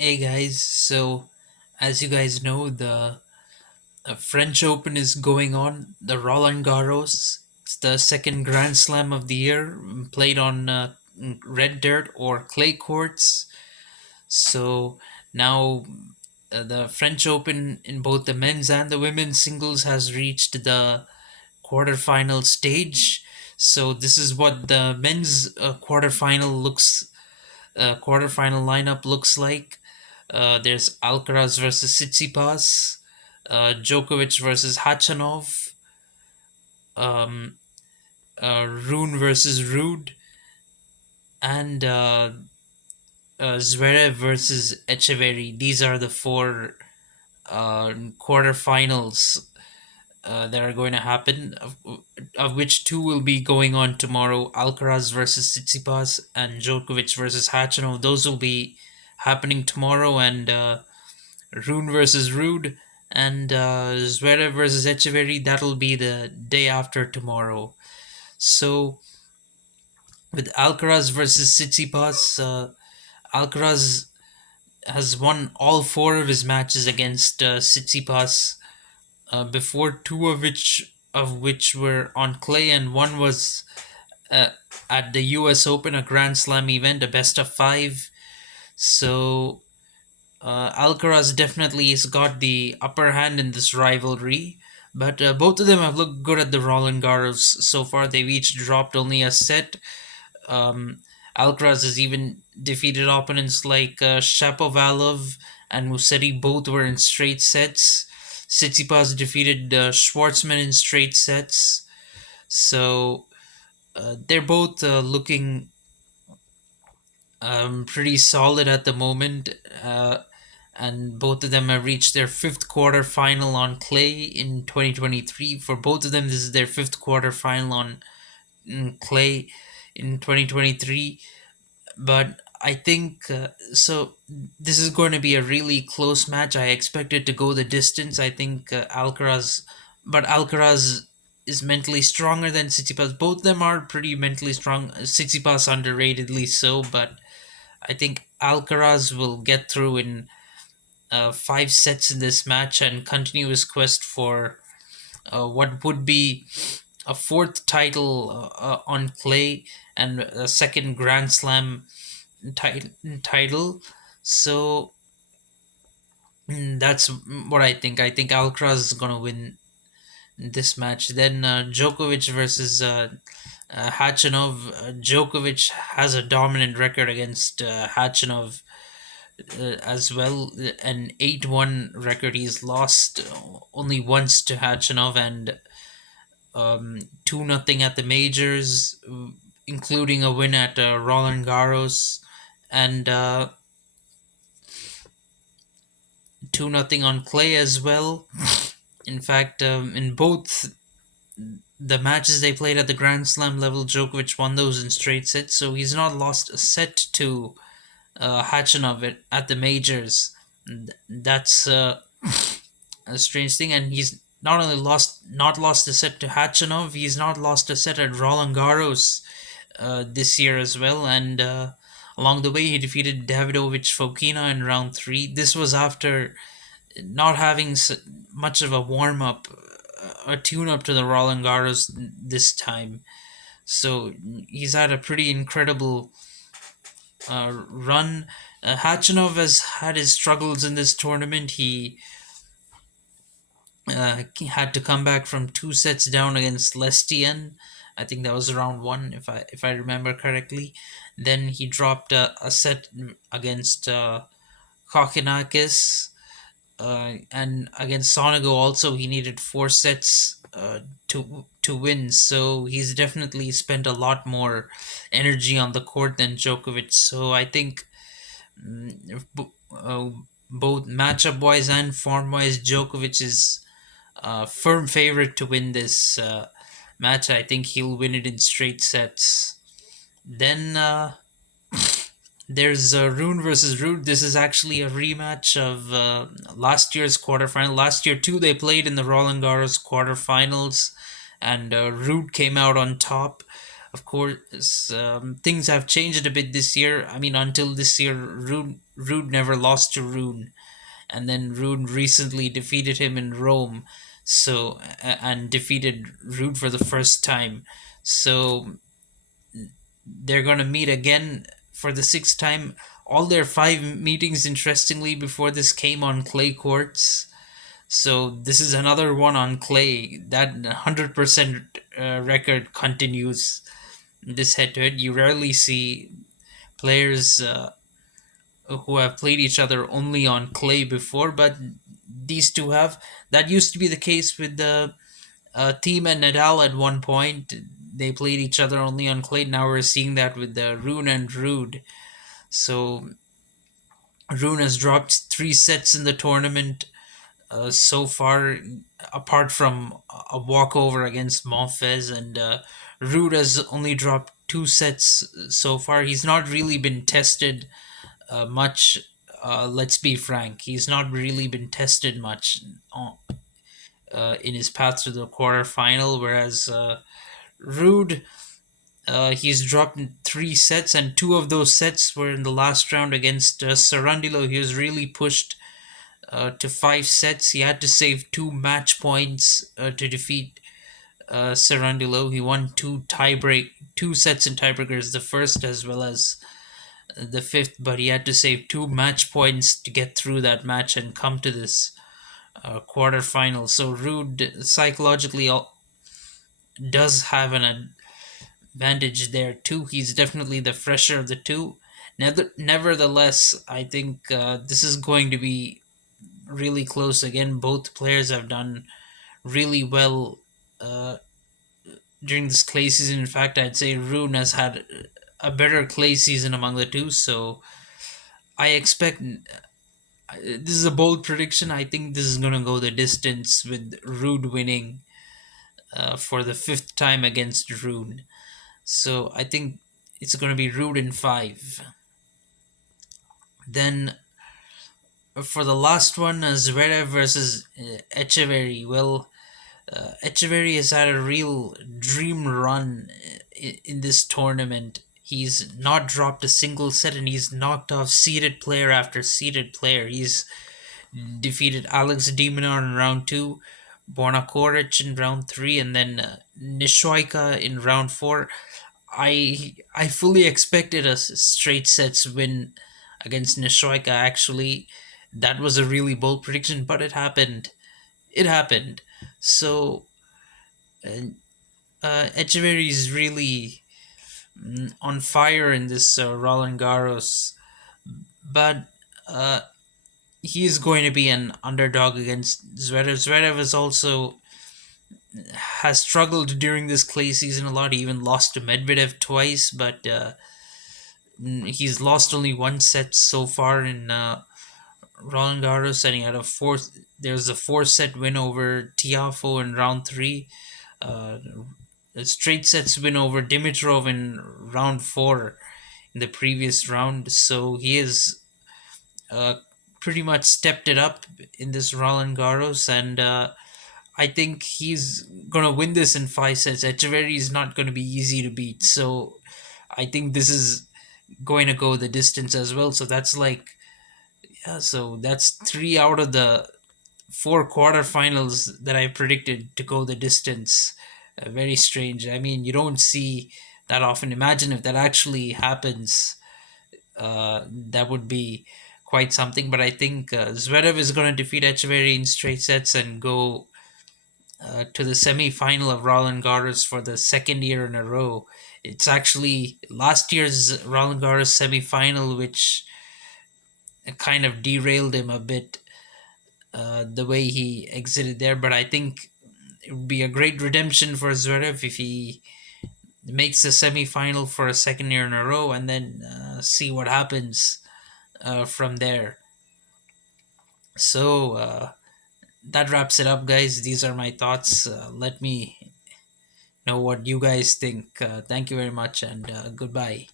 Hey guys, so as you guys know, the French Open is going on, the Roland Garros. It's the second Grand Slam of the year, played on red dirt or clay courts. So now the French Open in both the men's and the women's singles has reached the quarterfinal stage. So this is what the men's quarterfinal lineup looks like. There's Alcaraz versus Tsitsipas, Djokovic versus Hachanov, um, Rune versus Rude, and Zverev versus Echeverry. These are the four quarterfinals that are going to happen, of which two will be going on tomorrow: Alcaraz versus Tsitsipas and Djokovic versus Hachanov. Those will be happening tomorrow, and Rune versus Rude and Zverev versus Echeverry. That'll be the day after tomorrow. So with Alcaraz versus Tsitsipas, Alcaraz has won all four of his matches against Tsitsipas before, two of which were on clay, and one was uh, at the U.S. Open, a Grand Slam event, a best of five. So Alcaraz definitely has got the upper hand in this rivalry, but both of them have looked good at the Roland Garros so far. They've each dropped only a set. Um, Alcaraz has even defeated opponents like Shapovalov and Musetti. Both were in straight sets. Tsitsipas defeated Schwartzman in straight sets. So they're both looking pretty solid at the moment. And both of them have reached their fifth quarter final on clay in 2023. For both of them, this is their fifth quarter final on clay in 2023. But I think so. This is going to be a really close match. I expect it to go the distance. I think Alcaraz is mentally stronger than Tsitsipas. Both of them are pretty mentally strong. Tsitsipas underratedly so, but I think Alcaraz will get through in five sets in this match and continue his quest for what would be a fourth title on clay and a second Grand Slam title. So that's what I think. I think Alcaraz is going to win this match. Then Djokovic versus Hachanov. Djokovic has a dominant record against Hachanov as well, an 8-1 record. He's lost only once to Hachanov, and 2-0 at the majors, including a win at Roland Garros, and 2-0 on clay as well. In fact, in both the matches they played at the Grand Slam level, Djokovic won those in straight sets, so he's not lost a set to Hachanov at the majors. That's a strange thing, and he's not lost a set to Hachanov. He's not lost a set at Roland Garros this year as well, and along the way he defeated Davidovich Fokina in round three. This was after not having much of a warm up, a tune up to the Roland Garros this time. So he's had a pretty incredible run. Hachanov has had his struggles in this tournament. He had to come back from two sets down against Lestienne. I think that was round one, if I remember correctly. Then he dropped a set against Kokkinakis, and against Sonego also he needed four sets to win. So he's definitely spent a lot more energy on the court than Djokovic. So I think if both matchup wise and form wise, Djokovic is firm favorite to win this match. I think he'll win it in straight sets. Then there's Rune versus Rude. This is actually a rematch of last year's quarterfinal. Last year too, they played in the Roland Garros quarterfinals, and Rude came out on top. Of course, things have changed a bit this year. I mean, until this year, Rude never lost to Rune, and then Rune recently defeated him in Rome, and defeated Rude for the first time. So they're gonna meet again for the sixth time. All their five meetings, interestingly, before this came on clay courts. So this is another one on clay. That 100% record continues this head to head. You rarely see players who have played each other only on clay before, but these two have. That used to be the case with the Team and Nadal at one point. They played each other only on clay. Now we're seeing that with the Rune and Rude. So Rune has dropped three sets in the tournament so far, apart from a walkover against Monfez, and Rude has only dropped two sets so far. He's not really been tested much. Let's be frank, he's not really been tested much in his path to the quarterfinal, whereas Rude, he's dropped three sets, and two of those sets were in the last round against Sarandilo. He was really pushed to five sets. He had to save two match points to defeat Sarandilo. He won two sets in tiebreakers, the first as well as the fifth, but he had to save two match points to get through that match and come to this quarterfinal. So Rude psychologically does have an advantage there too. He's definitely the fresher of the two. Nevertheless, I think this is going to be really close. Again, both players have done really well during this clay season. In fact, I'd say Rune has had a better clay season among the two. So I expect this is a bold prediction. I think this is going to go the distance with Rude winning for the fifth time against Rune. So I think it's going to be Rude in five. Then for the last one, Zverev versus Echeverry. Well, Echeverry has had a real dream run in this tournament. He's not dropped a single set, and he's knocked off seeded player after seeded player. He's defeated Alex Demonar in round two, Borna Koric in round three, and then Nishoika in round four. I fully expected a straight sets win against Nishoika. Actually, that was a really bold prediction, but it happened. It happened. So Echeverry is really on fire in this Roland Garros, but uh, he is going to be an underdog against Zverev. Zverev is also has struggled during this clay season a lot. He even lost to Medvedev twice, but he's lost only one set so far in Roland Garros, and he had a fourth. There's a four-set win over Tiafo in round three. Uh, a straight sets win over Dimitrov in round four in the previous round. So he has uh, pretty much stepped it up in this Roland Garros, and I think he's gonna win this in five sets. Echeverry is not gonna be easy to beat, so I think this is going to go the distance as well. So that's like, yeah, so that's three out of the four quarterfinals that I predicted to go the distance. Very strange. I mean, you don't see that often. Imagine if that actually happens. That would be quite something. But I think Zverev is going to defeat Echeverry in straight sets and go to the semi-final of Roland Garros for the second year in a row. It's actually last year's Roland Garros semi-final, which kind of derailed him a bit, the way he exited there. But I think it would be a great redemption for Zverev if he makes the semi-final for a second year in a row, and then see what happens from there. So that wraps it up, guys. These are my thoughts. Let me know what you guys think. Thank you very much, and goodbye.